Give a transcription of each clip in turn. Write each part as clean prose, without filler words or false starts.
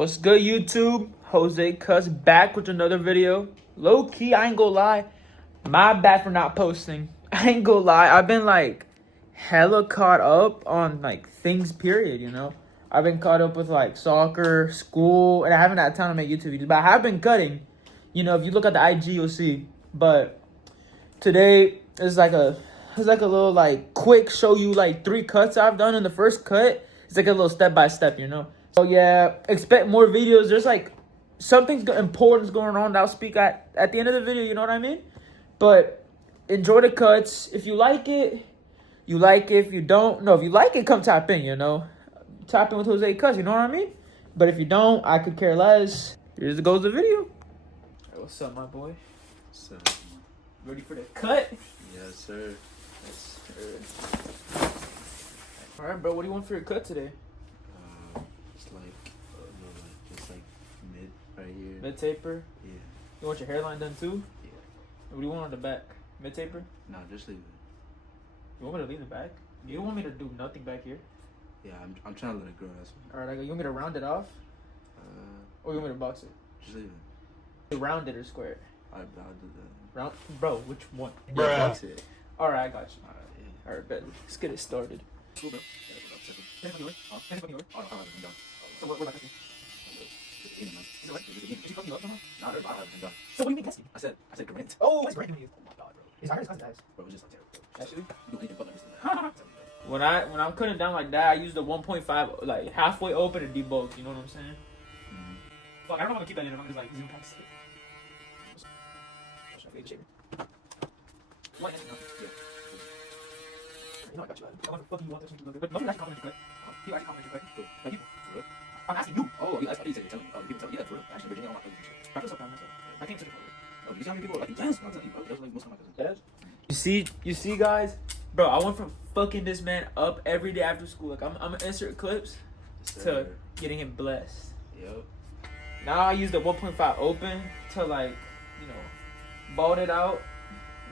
What's good, YouTube? Jose Cutz back with another video. Low key, I ain't gonna lie. My bad for not posting. I ain't gonna lie. I've been like hella caught up on like things, period, you know? I've been caught up with like soccer, school, and I haven't had time to make YouTube videos. But I have been cutting. You know, if you look at the IG, you'll see. But today is like a little like quick show you like 3 cuts I've done. In the first cut, it's like a little step by step, you know? So yeah, expect more videos. There's like something important going on that I'll speak at the end of the video, you know what I mean? But enjoy the cuts. If you like it, you like it. If you don't, no, if you like it, come tap in, you know? Tap in with Jose Cutz, you know what I mean? But if you don't, I could care less. Here goes the video. Hey, what's up, my boy? What's up? Ready for the cut? Yes, sir. Yes, sir. Alright, bro, what do you want for your cut today? It's like, just like mid right here. Mid taper? Yeah. You want your hairline done too? Yeah. What do you want on the back? Mid taper? Nah, just leave it. You want me to leave the back? You don't want me to do nothing back here? Yeah, I'm trying to let it grow. That's one. Alright, you want me to round it off? Or you want me to box it? Just leave it. Round it or square it? I'll do that. Round? Bro, which one? Yeah, box it. Alright, I got you. Alright, yeah. Alright, bet. Let's get it started. Cool, bro. So what about cutting? So what do you mean testing? I said correct. Oh, it's great. Oh my god, bro. It's hard as guys. Bro, it's just like terrible. Actually? Do anything but understand. When I'm cutting down like that, I use the 1.5 like halfway open and debulk. You know what I'm saying? Fuck, I don't know if I'm gonna keep that in. I'm gonna just like zoom past it. What? Yeah. You know I got you. I want to fucking want this one to look good. But nobody actually complimented your cut. People actually complimented your cut. Cool. Like people. For real? I'm asking you. Oh, yeah, that's what you said. You're telling me. Oh, people tell me. Yeah, for real. Actually, Virginia, I don't want to shit. Practice up down myself. I can't take it forward. Oh, you see how many people are like, yes, I'm telling you, bro. That's like most of my cousins. Yes. You see, guys, bro. I went from fucking this man up every day after school. Like I'm gonna insert clips to getting him blessed. Yep. Now I use the 1.5 open to like, you know, bald it out.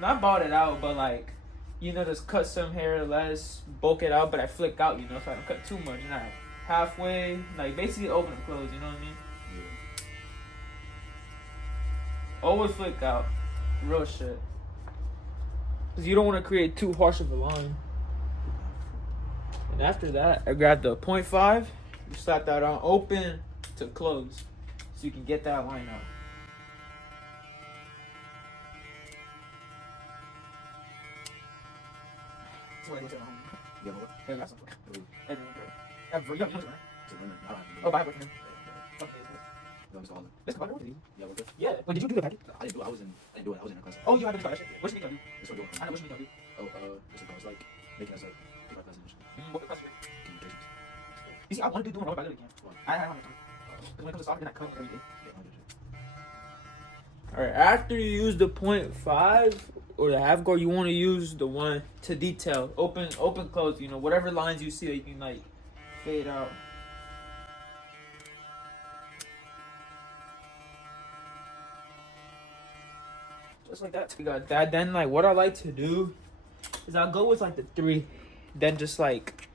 Not bald it out, but like, you know, just cut some hair less, bulk it out, but I flick out, you know, so I don't cut too much. And I halfway, like basically open and close, you know what I mean? Yeah. Always flick out. Real shit. Because you don't want to create too harsh of a line. And after that, I grab the 0.5. You slap that on open to close. So you can get that line out. So what I go to You got more? yeah, I got some. Ooh. You got one, right? It's a winner. I don't have Oh, bye, working. You want me to call him? This one, working. Yeah, we're good. Yeah. Wait, did you do the packet? I didn't do it. I was in her class. Oh, you had to do that shit. Which mean you do? This one doing. I know which mean you do. Oh, what's it called? It's like making us like pick our class initially. What class? Communications. You see, I want to do one, but I really can't. What? I want to. Because when it comes to soccer, then I cut every day. Yeah, I'm good. Alright, after you use the 0.5 or the half guard, you want to use the one to detail. Open, close, you know, whatever lines you see that you can like fade out. Just like that. You got that. Then like what I like to do is I'll go with like the 3. Then just like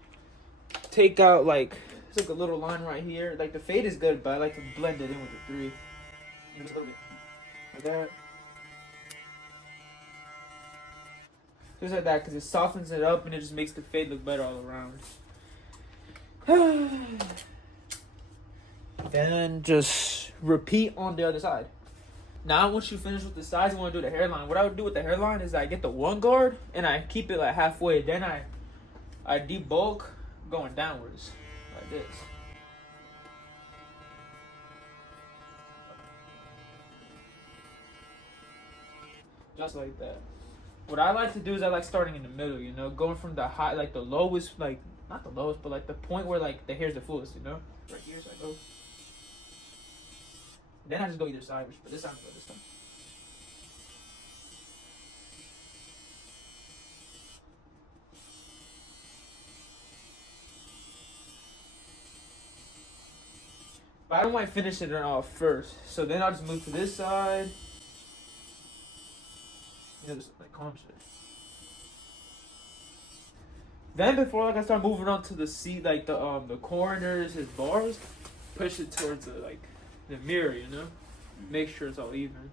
take out like it's like a little line right here. Like the fade is good, but I like to blend it in with the 3. Just a little bit. Like that. Just like that, because it softens it up and it just makes the fade look better all around. Then just repeat on the other side. Now once you finish with the sides, you want to do the hairline. What I would do with the hairline is I get the 1 guard and I keep it like halfway. Then I debulk going downwards like this. Just like that. What I like to do is I like starting in the middle, you know, going from the high, like the lowest, like not the lowest, but like the point where like the hair's the fullest, you know, right here. So I go. Then I just go either side, but this time I go this time. But I don't mind finishing it off first, so then I'll just move to this side. You know, just like calm shit. Then before like I start moving on to the seat, like the corners, his bars, push it towards the mirror, you know? Make sure it's all even.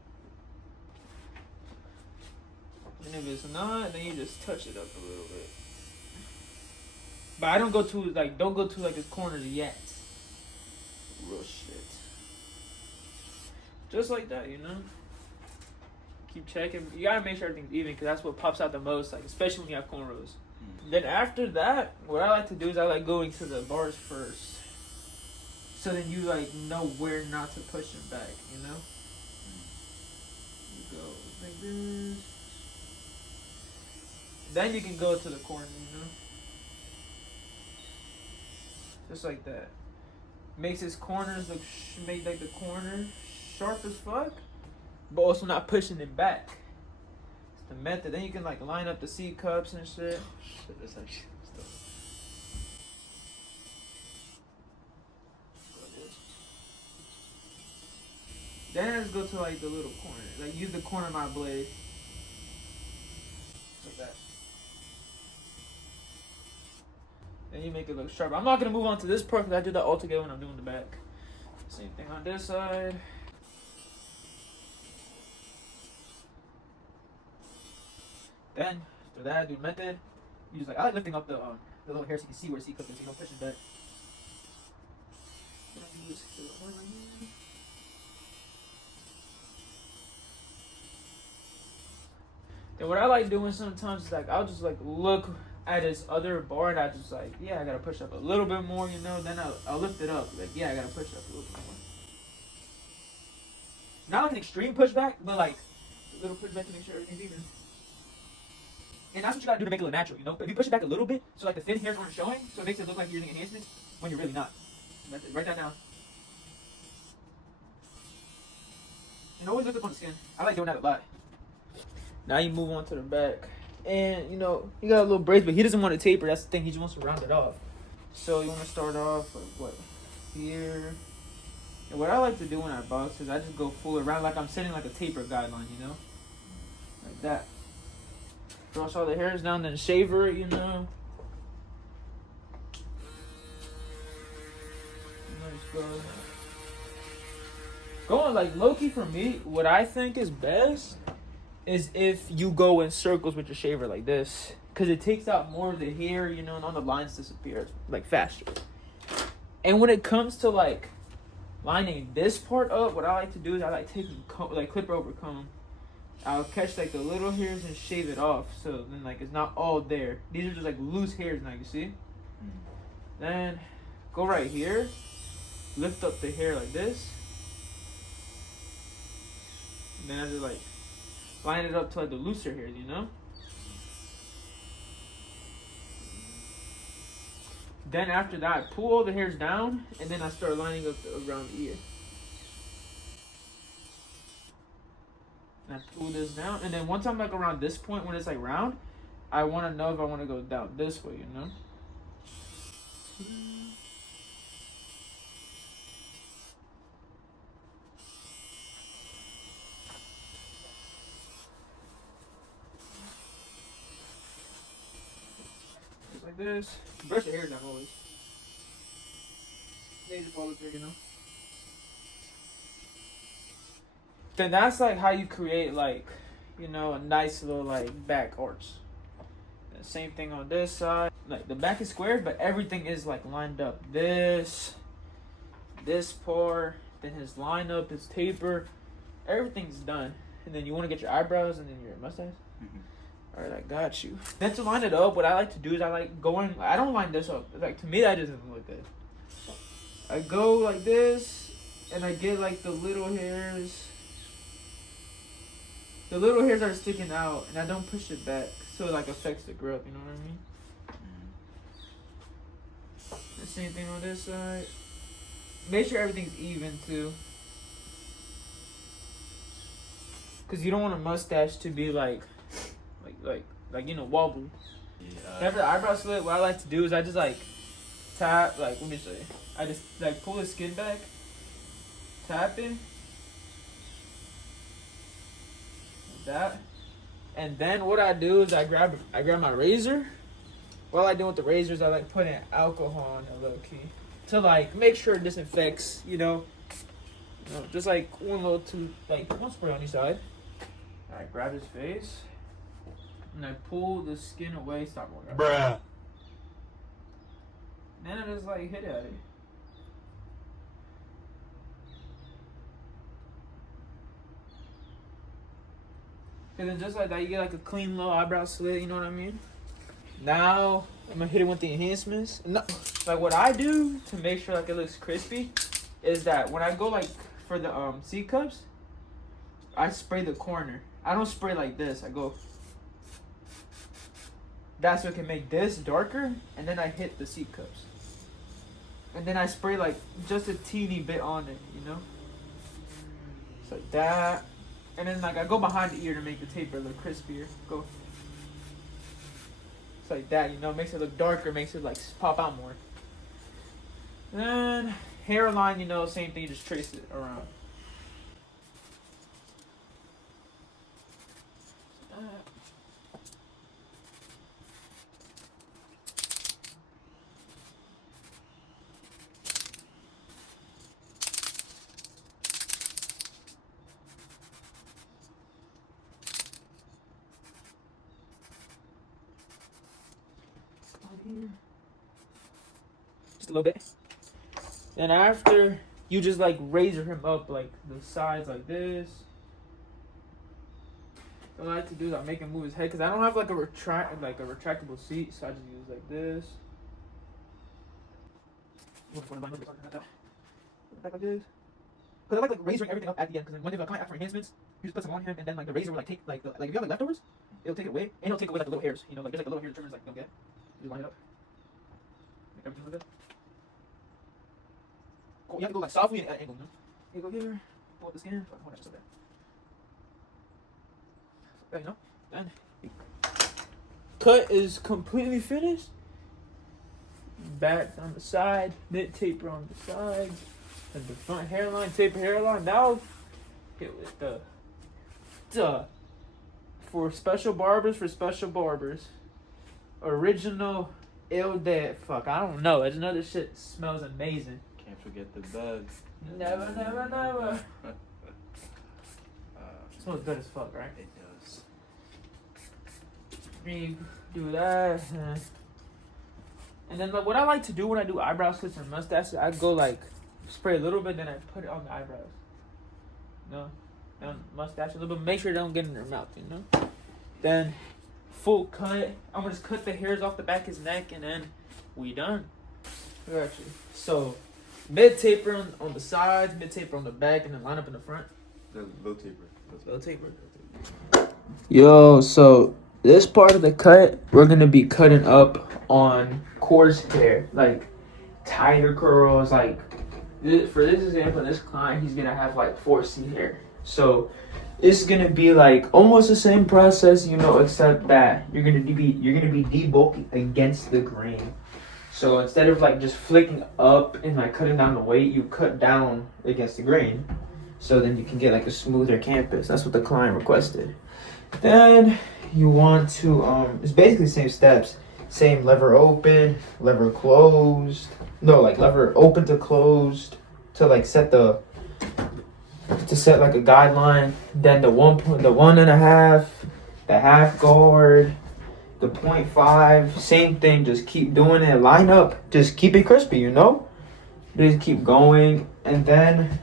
And if it's not, then you just touch it up a little bit. But I don't go to his corners yet. Real shit. Just like that, you know? Keep checking. You gotta make sure everything's even because that's what pops out the most, like especially when you have cornrows. Then after that, what I like to do is I like going to the bars first. So then you like know where not to push them back, you know? You go like this. Then you can go to the corner, you know? Just like that. Makes his corners look, make like the corner sharp as fuck, but also not pushing it back. It's the method. Then you can like line up the C cups and shit. That's actually stuff. Then I just go to like the little corner. Like use the corner of my blade. Like that. Then you make it look sharp. I'm not gonna move on to this part because I do that all together when I'm doing the back. Same thing on this side. Then after that, do method. You just like I like lifting up the little hair so you can see where C cup is. You don't push it back. Then what I like doing sometimes is like I'll just like look at his other bar and I just like, yeah, I gotta push up a little bit more, you know. Then I'll lift it up, like, yeah, I gotta push up a little bit more. Not like an extreme pushback, but like a little pushback to make sure everything's even. And that's what you gotta do to make it look natural, you know. If you push it back a little bit, so like the thin hairs aren't showing, so it makes it look like you're using enhancements when you're really not. Write that down. And always lift up on the skin. I like doing that a lot. Now you move on to the back. And, you know, he got a little braids, but he doesn't want to taper. That's the thing. He just wants to round it off. So you want to start off, like, what, here. And what I like to do when I box is I just go full around like I'm setting, like, a taper guideline, you know? Like that. Brush all the hairs down, then shaver it, you know? Nice, go. Going, like, low-key for me, what I think is best is if you go in circles with your shaver like this, because it takes out more of the hair, you know, and all the lines disappear like faster. And when it comes to like lining this part up, what I like to do is I like taking like clipper over comb. I'll catch like the little hairs and shave it off, so then like it's not all there. These are just like loose hairs now, you see. Then go right here, lift up the hair like this, and then I just like line it up to like the looser hairs, you know? Then after that, I pull all the hairs down, and then I start lining up around the ear. And I pull this down, and then once I'm like around this point, when it's like round, I want to know if I want to go down this way, you know? Like this. Brush your hair down always. Then you just follow through, you know. Then that's like how you create like, you know, a nice little like back arch. The same thing on this side. Like the back is square, but everything is like lined up. This part, then his line up, his taper, everything's done. And then you want to get your eyebrows and then your mustache. Alright, I got you. Then to line it up, what I like to do is I like going, I don't line this up. Like to me that doesn't look good. I go like this and I get like the little hairs. The little hairs are sticking out and I don't push it back so it like affects the grip, you know what I mean? The same thing on this side. Make sure everything's even too. Cause you don't want a mustache to be like you know, wobble. Yeah. After the eyebrow slit, what I like to do is I just like tap, like let me show you. I just like pull the skin back, tap it, like that, and then what I do is I grab my razor. What I do with the razor is I like putting alcohol on it low key. to like make sure it disinfects, just like one spray on each side. I grab his face and I pull the skin away. Stop working. Bruh. Then I just like hit at it. And then just like that, you get like a clean little eyebrow slit, you know what I mean? Now, I'm gonna hit it with the enhancements. No, like what I do to make sure like it looks crispy is that when I go like for the C cups, I spray the corner. I don't spray like this. I go. That's what can make this darker, and then I hit the C cups. And then I spray like just a teeny bit on it, It's like that. And then like I go behind the ear to make the taper look crispier. Go. It's like that, makes it look darker, makes it like pop out more. Then hairline, same thing, you just trace it around. Just a little bit. And after, you just like razor him up like the sides like this. What I like to do is I make him move his head because I don't have like a retractable seat, so I just use like this. Back like this. Because I like razoring everything up at the end. Because when they come after enhancements, you just put some on him, and then like the razor will like take like if you have like leftovers, it'll take it away, and it'll take away like the little hairs. Like there's like a little hair the trimmers like don't get. You just line it up. Make everything look good. Cool. You have to go like softly at an angle. You go here, pull up the skin. Hold on, just like that. Then cut is completely finished. Back on the side, mid taper on the sides, and the front hairline, taper hairline. Now get with the for special barbers, original ill dead. Fuck, I don't know. It's another shit smells amazing. Can't forget the bugs. Never. Smells good as fuck, right? It does. You do that. And then like, what I like to do when I do eyebrow slits and mustaches, I go like spray a little bit, then I put it on the eyebrows. And mustache a little bit. Make sure it don't get in their mouth, Then full cut. I'm gonna just cut the hairs off the back of his neck, and then we done. Got you. So mid taper on the sides, mid taper on the back, and then line up in the front. The low taper. Low taper. Yo, so this part of the cut, we're gonna be cutting up on coarse hair, like tighter curls. Like for this example, this client, he's gonna have like 4C hair. So it's gonna be like almost the same process, except that you're gonna be debulking against the grain. So instead of like just flicking up and like cutting down the weight, you cut down against the grain. So then you can get like a smoother campus. That's what the client requested. Then you want to it's basically the same steps. Same lever open, lever closed. No, like lever open to closed to like set like a guideline. Then the 1.5, the half guard, the 0.5, same thing. Just keep doing it. Line up. Just keep it crispy, Just keep going, and then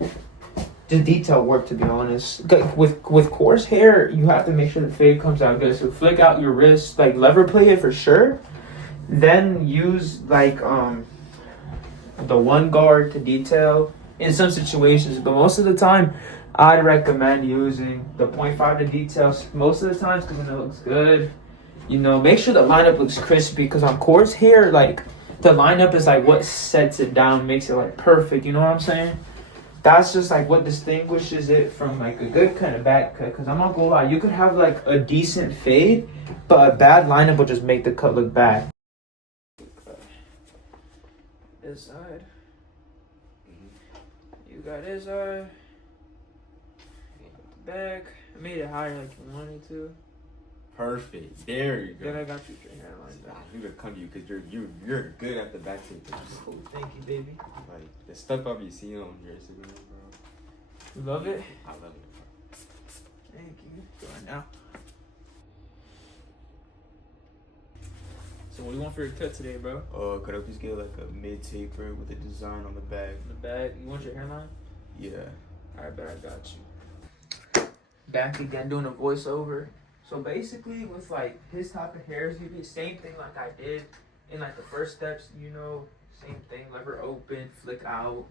just detail work. To be honest, with coarse hair, you have to make sure the fade comes out good. So flick out your wrist, like lever play it for sure. Then use like the 1 guard to detail in some situations, but most of the time I'd recommend using the 0.5 to detail most of the times because it looks good. Make sure the lineup looks crispy because on coarse hair, like the lineup is like what sets it down, makes it like perfect. You know what I'm saying? That's just like what distinguishes it from like a good kind of back cut. Because I'm not gonna lie, you could have like a decent fade, but a bad lineup will just make the cut look bad. This side. You got this side. You got the back. I made it higher like you wanted to. Perfect. There you go. Then I got you straight hairline. Nah, I'm gonna come to you because you're good at the back tape. Oh, thank you, baby. Like the stuff I'll be seeing on your Instagram, bro. You love it? I love it, bro. Thank you. Go right now. So what do you want for your cut today, bro? Could I please get like a mid taper with a design on the back? In the back. You want your hairline? Yeah. Alright, bet I got you. Back again doing a voiceover. So basically with like his type of hairs, you do the same thing like I did in like the first steps, you know, same thing, lever open, flick out.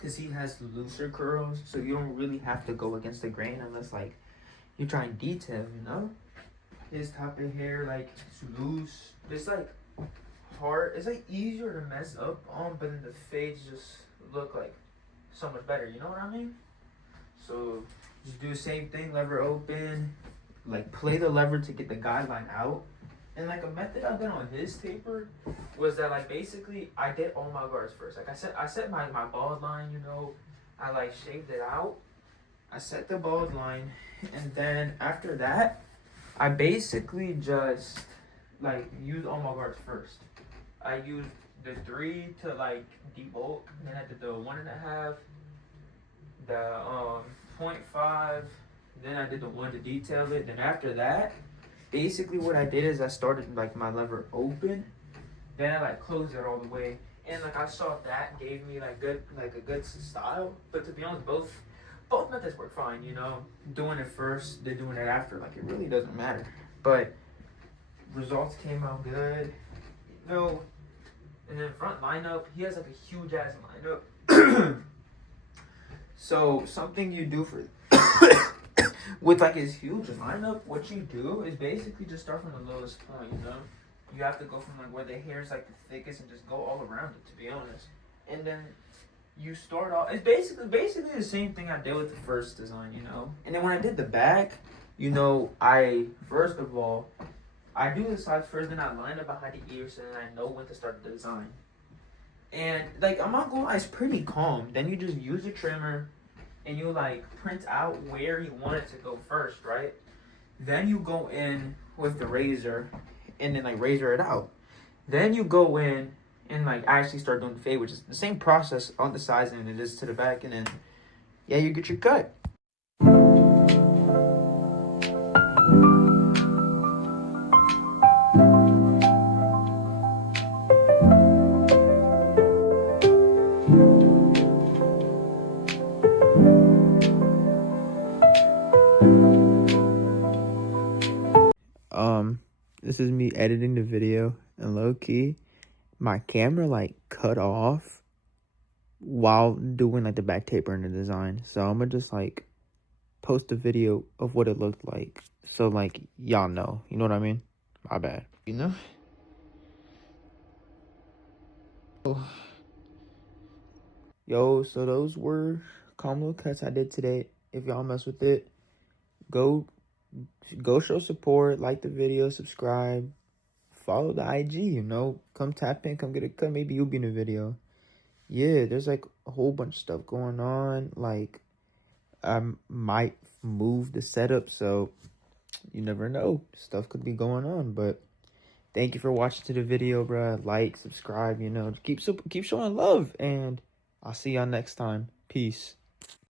Cause he has looser curls, so you don't really have to go against the grain unless like you're trying detail, you know? His type of hair, like it's loose. It's like hard, it's like easier to mess up on, but then the fades just look like so much better, you know what I mean? So just do the same thing, lever open, like play the lever to get the guideline out. And like a method I've done on his taper was that like basically I did all my guards first. Like I set my bald line, you know, I like shaved it out. I set the bald line, and then after that, I basically just like used all my guards first. I used the 3 to like debulk, then I did the 1.5, the 0.5, then I did the 1 to detail it. Then after that, basically what I did is I started like my lever open, then I like closed it all the way, and like I saw that gave me like a good style. But to be honest, both methods work fine, you know. Doing it first, then doing it after, like it really doesn't matter. But results came out good, you know. And then front lineup, he has like a huge ass lineup. So something you do for with like his huge lineup, what you do is basically just start from the lowest point, you know. You have to go from like where the hair is like the thickest and just go all around it, to be honest. And then you start off, it's basically the same thing I did with the first design, you know. And then when I did the back, you know, first of all, I do the sides first, then I line up behind the ears, so then I know when to start the design. And like, I'm not gonna lie, it's pretty calm. Then you just use a trimmer and you like print out where you want it to go first, right? Then you go in with the razor and then like razor it out. Then you go in and like actually start doing the fade, which is the same process on the sides and it is to the back, and then yeah, you get your cut. This is me editing the video, and low-key, my camera like cut off while doing like the back taper and the design. So I'm gonna just like post a video of what it looked like, so like y'all know, you know what I mean? My bad, you know. Yo, so those were calm little cuts I did today. If y'all mess with it, go show support, like the video, subscribe, follow the IG, you know, come tap in, come get a cut, maybe you'll be in the video. Yeah, there's like a whole bunch of stuff going on. Like I might move the setup, so you never know, stuff could be going on. But thank you for watching to the video, bruh. Like, subscribe, you know, keep showing love, and I'll see y'all next time. Peace.